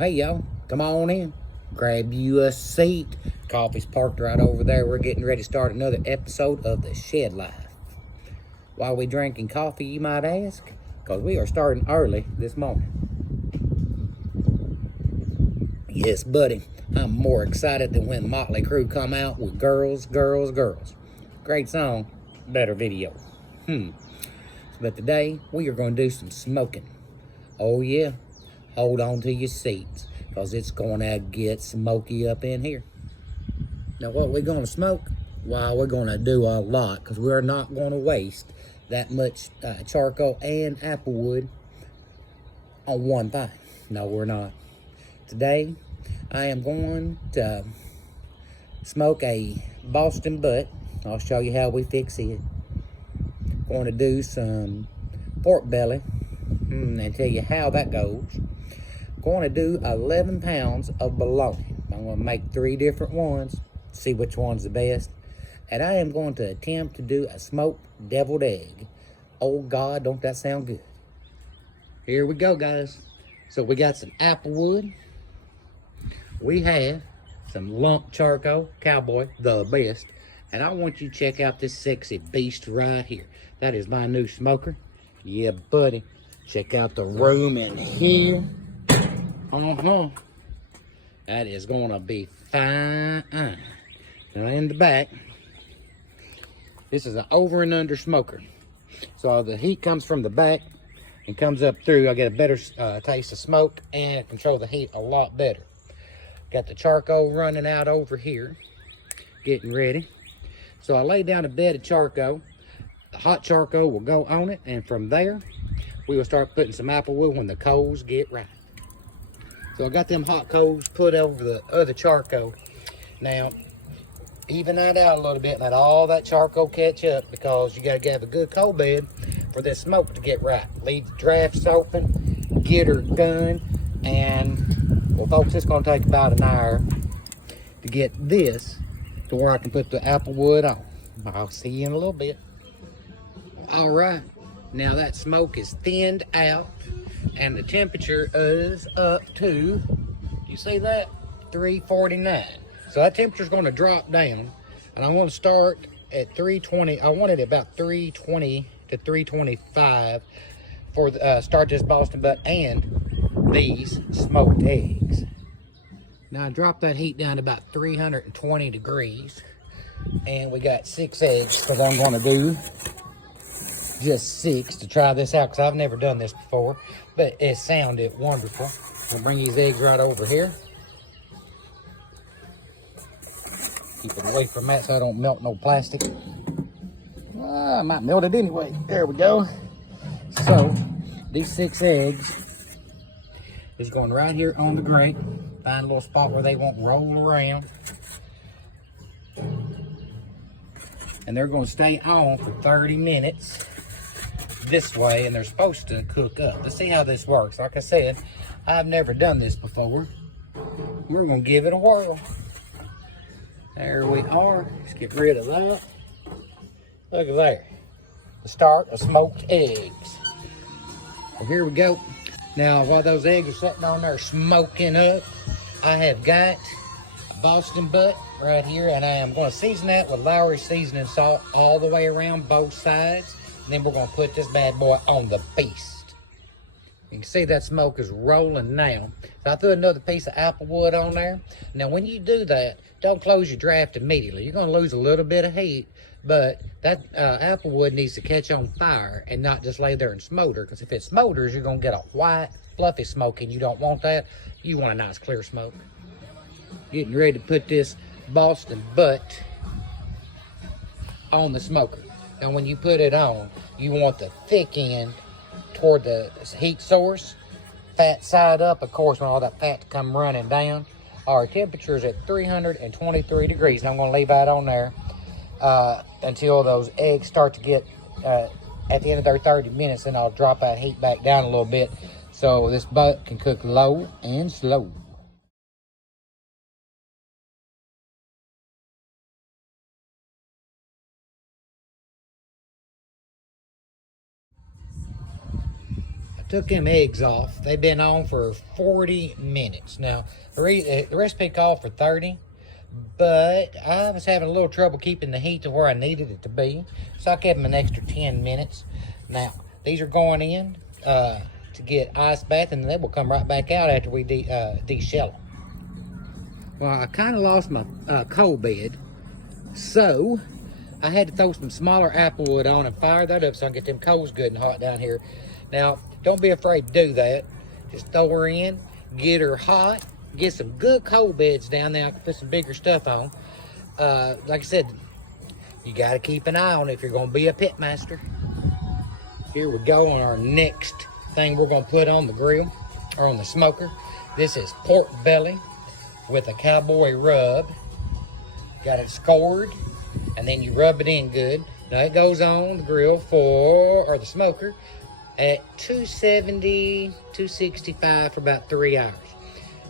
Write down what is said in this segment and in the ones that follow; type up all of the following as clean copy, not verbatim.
Hey, y'all, come on in. Grab you a seat. Coffee's parked right over there. We're getting ready to start another episode of The Shed Life. Why are we drinking coffee, you might ask? Because we are starting early this morning. Yes, buddy, I'm more excited than when Motley Crue come out with Girls, Girls, Girls. Great song, better video. But today, we are going to do some smoking. Oh yeah, hold on to your seats, because it's going to get smoky up in here. Now what we're going to smoke? Well, we're going to do a lot, because we're not going to waste that much charcoal and apple wood on one thing. No, we're not. Today, I am going to smoke a Boston butt. I'll show you how we fix it. Going to do some pork belly and tell you how that goes. Going to do 11 pounds of bologna. I'm going to make 3 different ones, see which one's the best. And I am going to attempt to do a smoked deviled egg. Oh God, don't that sound good? Here we go, guys. So we got some apple wood. We have some lump charcoal, Cowboy, the best. And I want you to check out this sexy beast right here. That is my new smoker. Yeah, buddy. Check out the room in here. That is gonna be fine. Now in the back, this is an over and under smoker. So the heat comes from the back and comes up through. I get a better taste of smoke and control the heat a lot better. Got the charcoal running out over here, getting ready. So I lay down a bed of charcoal. The hot charcoal will go on it, and from there, we will start putting some apple wood when the coals get right. So I got them hot coals put over the other charcoal. Now, even that out a little bit, let all that charcoal catch up, because you gotta have a good coal bed for this smoke to get right. Leave the drafts open, get her done, and well, folks, it's gonna take about an hour to get this to where I can put the apple wood on. I'll see you in a little bit. All right, now that smoke is thinned out and the temperature is up to, you see that? 349. So that temperature is going to drop down, and I'm going to start at 320. I want it about 320 to 325 for start this Boston butt and these smoked eggs. Now I dropped that heat down to about 320 degrees, and we got 6 eggs, because I'm going to do just 6 to try this out, because I've never done this before, but it sounded wonderful. We'll bring these eggs right over here. Keep it away from that so I don't melt no plastic. I might melt it anyway. There we go. So these 6 eggs is going right here on the grate. Find a little spot where they won't roll around. And they're going to stay on for 30 minutes this way, and they're supposed to cook up. Let's see how this works. Like I said, I've never done this before. We're going to give it a whirl. There we are. Let's get rid of that. Look at there. The start of smoked eggs. Well, here we go. Now, while those eggs are sitting on there smoking up, I have got a Boston butt right here, and I am going to season that with Lowry seasoning salt all the way around both sides. And then we're going to put this bad boy on the beast. You can see that smoke is rolling now. So I threw another piece of apple wood on there. Now, when you do that, don't close your draft immediately. You're going to lose a little bit of heat, but that apple wood needs to catch on fire and not just lay there and smolder, because if it smolders, you're going to get a white, fluffy smoke, and you don't want that. You want a nice, clear smoke. Getting ready to put this Boston butt on the smoker. Now, when you put it on, you want the thick end toward the heat source, fat side up, of course, when all that fat come running down. Our temperature is at 323 degrees, and I'm going to leave that on there until those eggs start to get at the end of their 30 minutes, and I'll drop that heat back down a little bit so this butt can cook low and slow. took them eggs off. They've been on for 40 minutes. Now, the recipe called for 30, but I was having a little trouble keeping the heat to where I needed it to be, so I kept them an extra 10 minutes. Now, these are going in to get ice bath, and they will come right back out after we de-shell them. Well, I kind of lost my cold bed, so I had to throw some smaller apple wood on and fire that up so I can get them coals good and hot down here. Now, don't be afraid to do that. Just throw her in, get her hot, get some good cold beds down there. I can put some bigger stuff on. Like I said, you got to keep an eye on it if you're going to be a pit master. Here we go on our next thing we're going to put on the grill, or on the smoker. This is pork belly with a cowboy rub. Got it scored, and then you rub it in good. Now it goes on the grill or the smoker at 270, 265 for about 3 hours.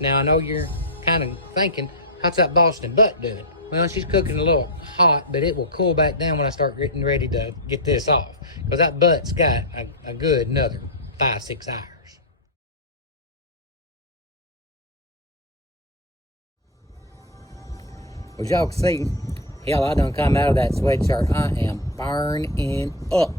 Now I know you're kind of thinking, how's that Boston butt doing? Well, she's cooking a little hot, but it will cool back down when I start getting ready to get this off. Because that butt's got a good another 5-6 hours. As y'all can see, hell, I done come out of that sweatshirt. I am burning up.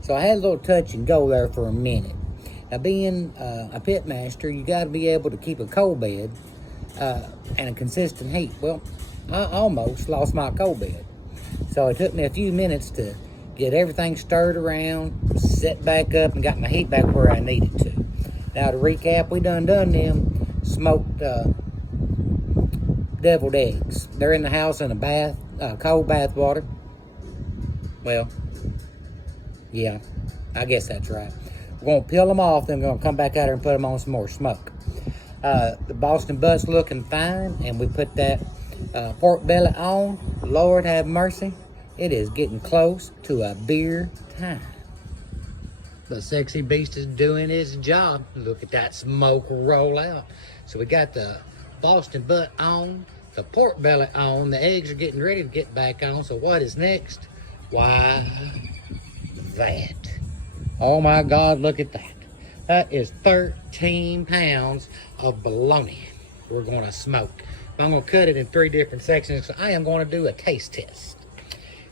So I had a little touch and go there for a minute. Now, being a pit master, you got to be able to keep a cold bed and a consistent heat. Well, I almost lost my cold bed. So it took me a few minutes to get everything stirred around, set back up, and got my heat back where I needed to. Now, to recap, we done them smoked deviled eggs. They're in the house in a bath, cold bath water. Well, yeah, I guess that's right. We're going to peel them off, then we're going to come back out here and put them on some more smoke. The Boston butt's looking fine, and we put that pork belly on. Lord have mercy, it is getting close to a beer time. The sexy beast is doing his job. Look at that smoke roll out. So we got the Boston butt on, the pork belly on, the eggs are getting ready to get back on. So what is next? Why, that. Oh my God, look at that. That is 13 pounds of bologna we're going to smoke. I'm going to cut it in 3 different sections, so I am going to do a taste test.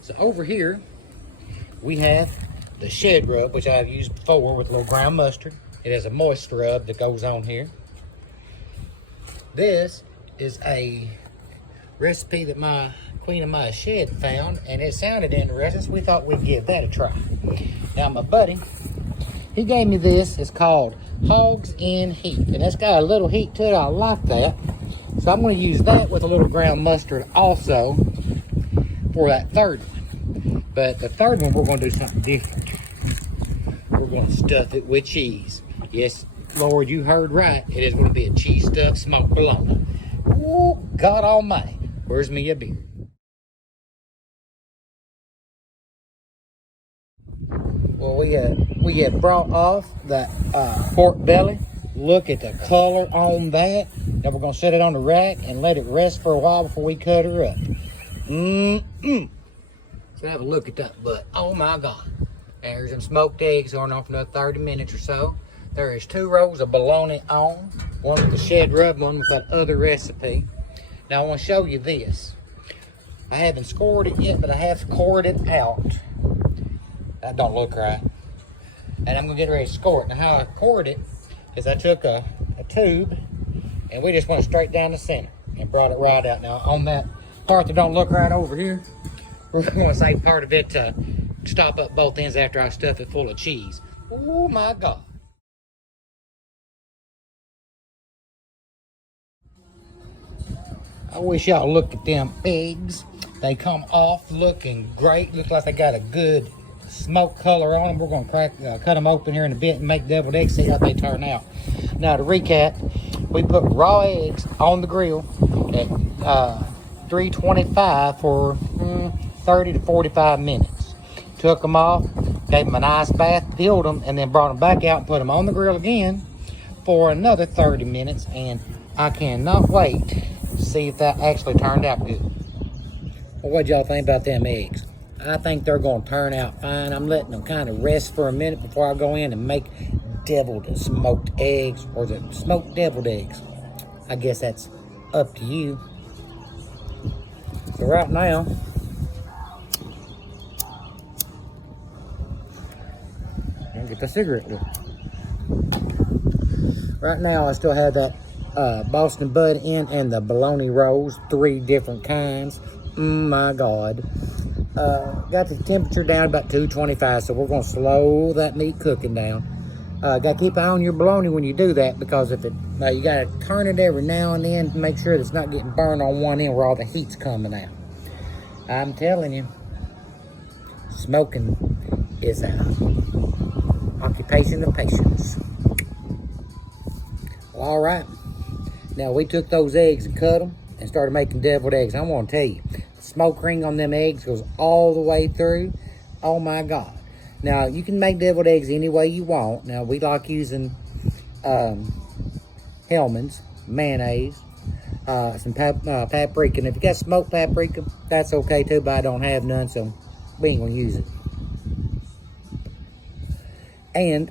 So over here, we have the shed rub, which I've used before with a little ground mustard. It has a moist rub that goes on here. This is a recipe that my queen of my shed found, and it sounded interesting, so we thought we'd give that a try. Now, my buddy, he gave me this. It's called Hogs in Heat, and it's got a little heat to it. I like that. So I'm going to use that with a little ground mustard also for that third one. But the third one, we're going to do something different. We're going to stuff it with cheese. Yes, Lord, you heard right. It is going to be a cheese stuffed smoked bologna. Ooh, God almighty. Where's me a beer? Well, we have brought off that pork belly. Look at the color on that. Now we're going to set it on the rack and let it rest for a while before we cut her up. So have a look at that butt. Oh my God. There's some smoked eggs on for another 30 minutes or so. There is 2 rows of bologna on. One with the shed rub, one with that other recipe. Now I want to show you this. I haven't scored it yet, but I have scored it out. That don't look right. And I'm going to get ready to score it. Now how I scored it is I took a tube and we just went straight down the center and brought it right out. Now on that part that don't look right over here, we're going to save part of it to stop up both ends after I stuff it full of cheese. Oh my God. I wish y'all look at them eggs. They come off looking great. Look like they got a good smoke color on them. We're going to cut them open here in a bit and make deviled eggs, see how they turn out. Now to recap, we put raw eggs on the grill at 325 for 30 to 45 minutes. Took them off, gave them a nice bath, peeled them, and then brought them back out and put them on the grill again for another 30 minutes. And I cannot wait to see if that actually turned out good. Well, what y'all think about them eggs? I think they're going to turn out fine. I'm letting them kind of rest for a minute before I go in and make deviled smoked eggs or the smoked deviled eggs. I guess that's up to you. So right now, I'll get the cigarette lit. Right now, I still have that Boston Bud in and the bologna rolls, 3 different kinds. My God. Got the temperature down about 225, so we're going to slow that meat cooking down. Got to keep an eye on your bologna when you do that, because if it, you got to turn it every now and then to make sure that it's not getting burned on one end where all the heat's coming out. I'm telling you, smoking is an occupation of patience. Well, all right. Now, we took those eggs and cut them and started making deviled eggs. I want to tell you, the smoke ring on them eggs goes all the way through. Oh, my God. Now, you can make deviled eggs any way you want. Now, we like using Hellmann's, mayonnaise, some paprika. And if you got smoked paprika, that's okay too, but I don't have none, so we ain't going to use it. And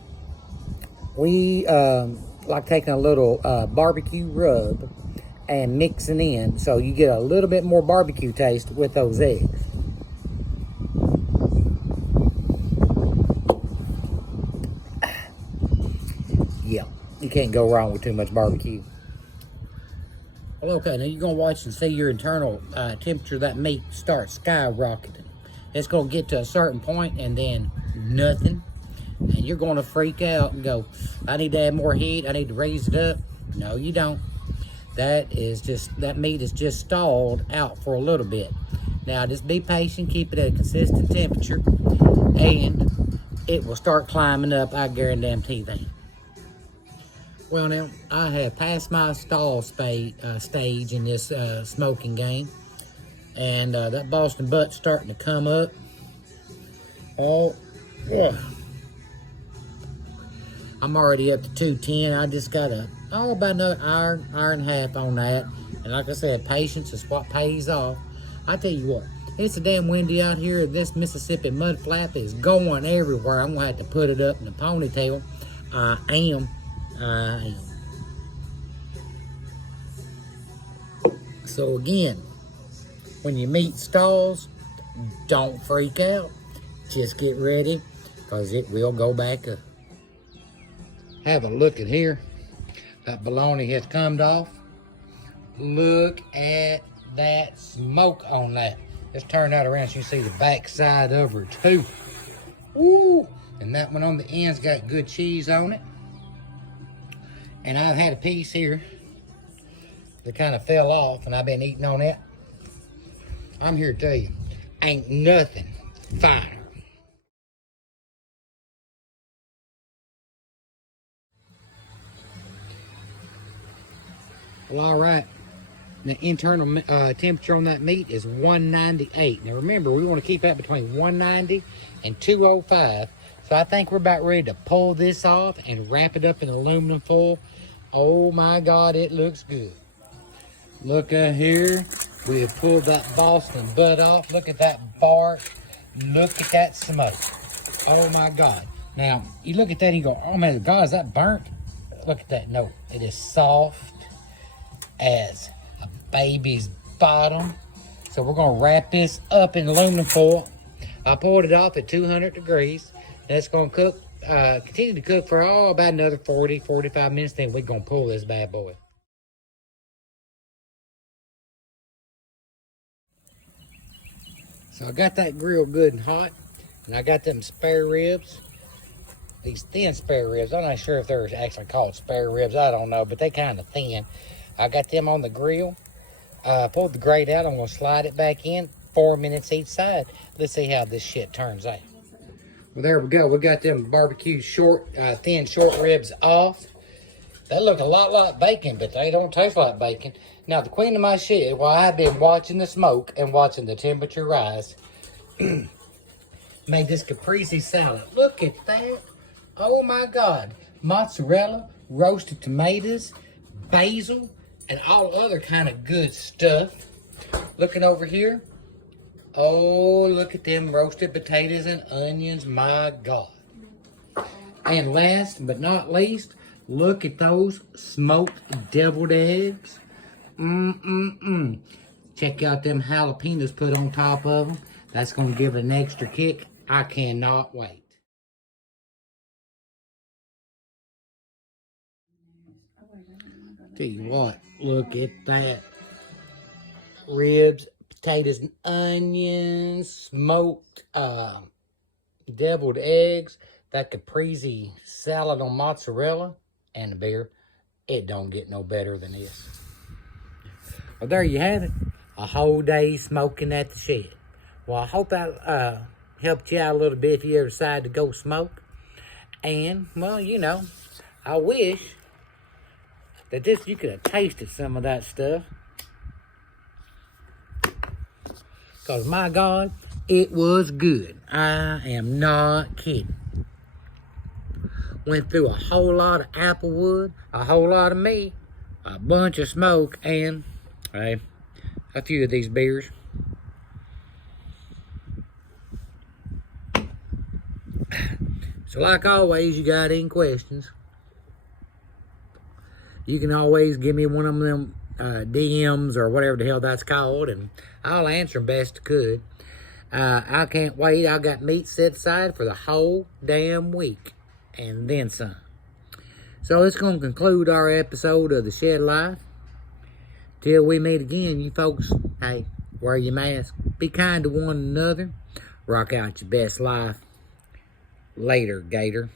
we like taking a little barbecue rub and mixing in, so you get a little bit more barbecue taste with those eggs. Yeah, you can't go wrong with too much barbecue. Well, okay, now you're going to watch and see your internal temperature of that meat start skyrocketing. It's going to get to a certain point and then nothing. And you're going to freak out and go, I need to add more heat. I need to raise it up. No, you don't. That meat is just stalled out for a little bit. Now, just be patient. Keep it at a consistent temperature. And it will start climbing up. I guarantee that. Well, now, I have passed my stall stage in this smoking game. And that Boston butt's starting to come up. Oh, yeah. I'm already up to 210. I just got about another hour and a half on that. And like I said, patience is what pays off. I tell you what, it's a damn windy out here. This Mississippi mud flap is going everywhere. I'm going to have to put it up in a ponytail. I am. So again, when your meat stalls, don't freak out. Just get ready, because it will go back up. Have a look at here. That bologna has come off. Look at that smoke on that. Let's turn that around so you can see the back side of her too. Ooh! And that one on the end's got good cheese on it. And I've had a piece here that kind of fell off, and I've been eating on it. I'm here to tell you, ain't nothing finer. Well, all right. The internal temperature on that meat is 198. Now remember, we want to keep that between 190 and 205. So I think we're about ready to pull this off and wrap it up in aluminum foil. Oh my God, it looks good. Look at here. We have pulled that Boston butt off. Look at that bark. Look at that smoke. Oh my God. Now, you look at that and you go, oh my God, is that burnt? Look at that. No, it is soft as a baby's bottom. So we're going to wrap this up in aluminum foil. I pulled it off at 200 degrees. That's going to cook, continue to cook for about another 40, 45 minutes. Then we're going to pull this bad boy. So I got that grill good and hot, and I got them spare ribs. These thin spare ribs. I'm not sure if they're actually called spare ribs. I don't know, but they kind of thin. I got them on the grill. Pulled the grate out. I'm going to slide it back in. 4 minutes each side. Let's see how this shit turns out. Well, there we go. We got them barbecue thin short ribs off. They look a lot like bacon, but they don't taste like bacon. Now, the queen of my shit, while I've been watching the smoke and watching the temperature rise, made this caprese salad. Look at that. Oh, my God. Mozzarella, roasted tomatoes, basil, and all other kind of good stuff. Looking over here. Oh, look at them roasted potatoes and onions. My God. And last but not least, look at those smoked deviled eggs. Check out them jalapenos put on top of them. That's going to give it an extra kick. I cannot wait. Tell you what, look at that. Ribs, potatoes and onions, smoked deviled eggs, that caprese salad on mozzarella, and the beer. It don't get no better than this. Well, there you have it. A whole day smoking at the shed. Well, I hope that helped you out a little bit if you ever decide to go smoke. And, well, you know, I wish that you could have tasted some of that stuff. Because, my God, it was good. I am not kidding. Went through a whole lot of applewood, a whole lot of meat, a bunch of smoke, and a few of these beers. So like always, you got any questions, you can always give me one of them DMs or whatever the hell that's called, and I'll answer them best I could. I can't wait. I got meat set aside for the whole damn week, and then some. So it's going to conclude our episode of The Shed Life. Till we meet again, you folks, hey, wear your mask, be kind to one another, rock out your best life. Later, Gator.